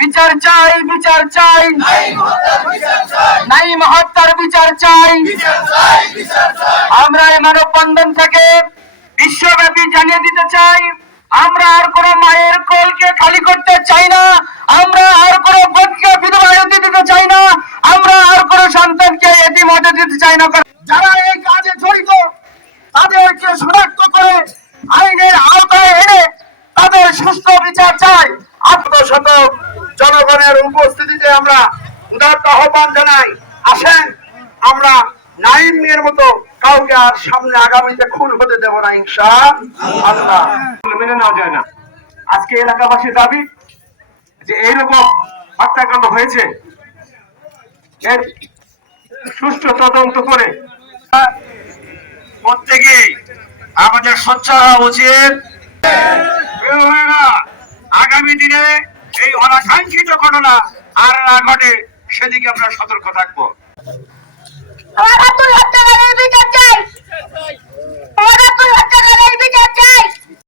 বিচার চাই, বিচার চাই, নাঈম হত্যার বিচার চাই। আমরা এই মানববন্ধন থেকে বিশ্বব্যাপী জানিয়ে দিতে চাই, আমরা আর কোন মায়ের কোলকে খালি করতে চাই না, আমরা আর কোন বোনকে বিধবা দিতে চাই না, আমরা আর কোন সন্তানকে এতিম হতে দিতে চাই না। যারা এই কাজে জড়িত তাদেরকে শনাক্ত করে আইনের আওতায় এনে তাদের সুস্থ বিচার চাই। শত জনগণের উপস্থিতিতে আমরা উদাত্ত আহ্বান জানাই, আসেন আমরা নাঈম মিয়ার মতো কাউকে আর সামনে আগামীতে খুন হতে দেব না ইনশাআল্লাহ। মেনে নেওয়া যায় না। আজকে এলাকাবাসীর দাবি যে এইরকম হত্যাকাণ্ড হয়েছে, এর সুষ্ঠু তদন্ত করে প্রত্যেকে আমাদের সোচ্চার হওয়া উচিত। আগামী দিনে এই অনাকাঙ্ক্ষিত ঘটনা আর না ঘটে সেদিকে আমরা সতর্ক থাকবো।